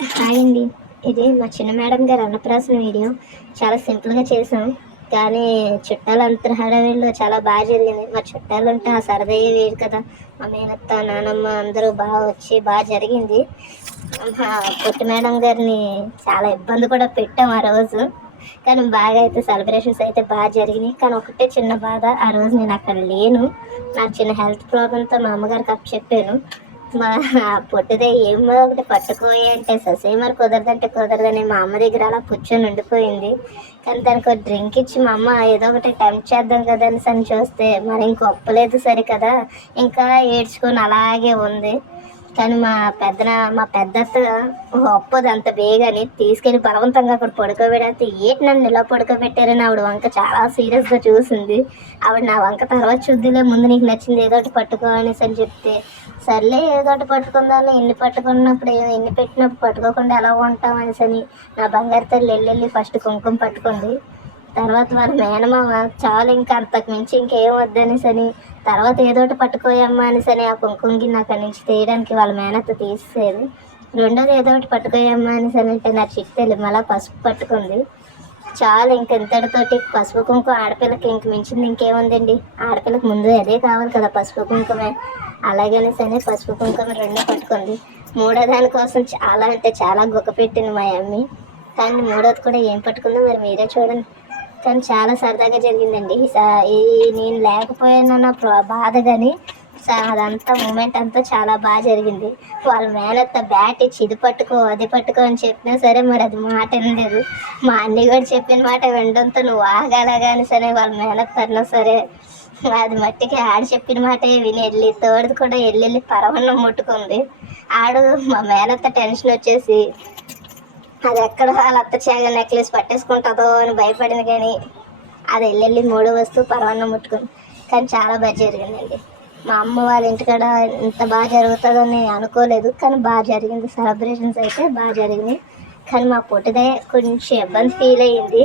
Hi అండి. ఇది మా చిన్న మేడం గారు అన్నప్రాసన వీడియో. చాలా సింపుల్గా చేసాం, కానీ చుట్టాలంతా హడావిడిలో చాలా బాగా జరిగింది. మా చుట్టాలంటే ఆ సరదాయే వేరు కదా. మా మేనత్త, నానమ్మ అందరూ బాగా వచ్చి బాగా జరిగింది. మా పొట్టి మేడం గారిని చాలా ఇబ్బంది కూడా పెట్టాం ఆ రోజు, కానీ బాగా అయితే సెలబ్రేషన్స్ అయితే బాగా జరిగినాయి. కానీ ఒకటే చిన్న బాధ, ఆ రోజు నేను అక్కడ లేను. నాకు చిన్న హెల్త్ ప్రాబ్లంతో మా అమ్మగారికి చెప్పాను. మా పొట్టిదే ఏమో ఒకటి పట్టుకోయి అంటే ససేమరి కుదరదంటే కుదరదని మా అమ్మ దగ్గర అలా కూర్చొని ఉండిపోయింది. కానీ దానికి ఒక డ్రింక్ ఇచ్చి మా అమ్మ ఏదో ఒకటి టెంప్ట్ చేద్దాం కదా అని చూస్తే మరి ఇంక ఒప్పలేదు సరి కదా, ఇంకా ఏడ్చుకొని అలాగే ఉంది. కానీ మా పెద్దత్త ఒప్పదు అంత బేగని తీసుకెళ్ళి బలవంతంగా అక్కడ పడుకోబెడితే, ఏంటి నన్ను ఇలా పడుకోబెట్టారని ఆవిడ వంక చాలా సీరియస్గా చూసింది. ఆవిడ నా వంక తర్వాత చూద్దిలే, ముందు నీకు నచ్చింది ఏదో ఒకటి పట్టుకో అనేసి అని చెప్తే, సర్లే ఏదో ఒకటి పట్టుకుందాన్ని, ఎన్ని పట్టుకున్నప్పుడు ఎన్ని పెట్టినప్పుడు పట్టుకోకుండా ఎలా ఉంటాం అనేసి అని నా బంగారు తల్లి వెళ్ళి ఫస్ట్ కుంకుమ పట్టుకుంది. తర్వాత వాళ్ళ మేనమామ చాలు ఇంకా అంతకు మించి ఇంకేం వద్దనేసి అని తర్వాత ఏదో ఒకటి పట్టుకోయమ్మా అనేసి అని ఆ కుంకుమ గిన్నె అక్కడి నుంచి తీయడానికి వాళ్ళ మేనత్త తీసేది. రెండోది ఏదో ఒకటి పట్టుకోయమ్మా అనేసి అని అంటే నా చిట్టెలు మళ్ళీ పసుపు పట్టుకుంది. చాలు ఇంక ఇంతటితోటి పసుపు కుంకుమ ఆడపిల్లకి ఇంక మించింది ఇంకేముందండి. ఆడపిల్లకి ముందు అదే కావాలి కదా, పసుపు కుంకుమే. అలాగనేసి అని పసుపు కుంకుమ రెండో పట్టుకుంది. మూడో దానికోసం చాలా అంటే చాలా గుక్క పెట్టింది మా అమ్మి. కానీ మూడోది కూడా ఏం పట్టుకుందో మరి మీరే చూడండి. కానీ చాలా సరదాగా జరిగిందండి. ఈ నేను లేకపోయానన్న బాధ, కానీ అదంతా మూమెంట్ అంతా చాలా బాగా జరిగింది. వాళ్ళ మేనత్త బ్యాట్ ఇచ్చి ఇది పట్టుకో అది పట్టుకో అని చెప్పినా సరే మరి అది మాట వినలేదు. మా అన్ని కూడా చెప్పిన మాట వినడంతో నువ్వు ఆగాల కానీ సరే వాళ్ళ మేనత్త అన్నా సరే అది మట్టికి ఆడు చెప్పిన మాటే విని వెళ్ళి తోడుది కూడా వెళ్ళి పరవన్నం ముట్టుకుంది. ఆడు మా మేనత్త టెన్షన్ వచ్చేసి అది ఎక్కడ వాళ్ళ అత్త చేగ నెక్లెస్ పట్టేసుకుంటుందో అని భయపడింది. కానీ అది వెళ్ళి మూడో వస్తువు పరవన్నం ముట్టుకుంది. కానీ చాలా బాగా జరిగిందండి. మా అమ్మ వాళ్ళ ఇంటికాడ ఇంత బాగా జరుగుతుందని అనుకోలేదు, కానీ బాగా జరిగింది. సెలబ్రేషన్స్ అయితే బాగా జరిగినాయి. కానీ మా పొట్టిదే కొంచెం ఇబ్బంది ఫీల్ అయ్యింది.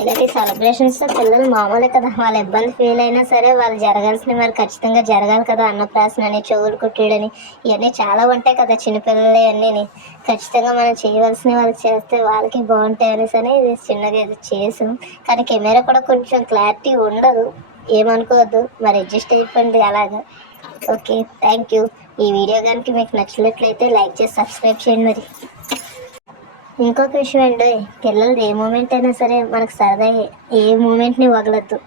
ఇలాంటి సెలబ్రేషన్స్లో పిల్లలు మామూలే కదా, వాళ్ళ ఇబ్బంది ఫీల్ అయినా సరే వాళ్ళు జరగాల్సినవి మరి ఖచ్చితంగా జరగాలి కదా. అన్నప్రాసన అని, చెవులు కుట్టేయడని, ఇవన్నీ చాలా ఉంటాయి కదా చిన్నపిల్లలు. అన్నీ ఖచ్చితంగా మనం చేయవలసినవి వాళ్ళకి చేస్తే వాళ్ళకి బాగుంటాయి అనేసి అని ఇది చిన్నగా ఇది చేసాం. కానీ కెమెరా కూడా కొంచెం క్లారిటీ ఉండదు, ఏమనుకోవద్దు, మరి అడ్జస్ట్ అయిపోయింది అలాగా. Okay, thank you. ఈ వీడియో కనుక మీకు నచ్చినట్లయితే లైక్ చేసి సబ్స్క్రైబ్ చేయండి. మరి ఇంకొక విషయం అండి, పిల్లలది ఏ మూమెంట్ అయినా సరే మనకు సరదా, ఏ మూమెంట్ని వదలద్దు.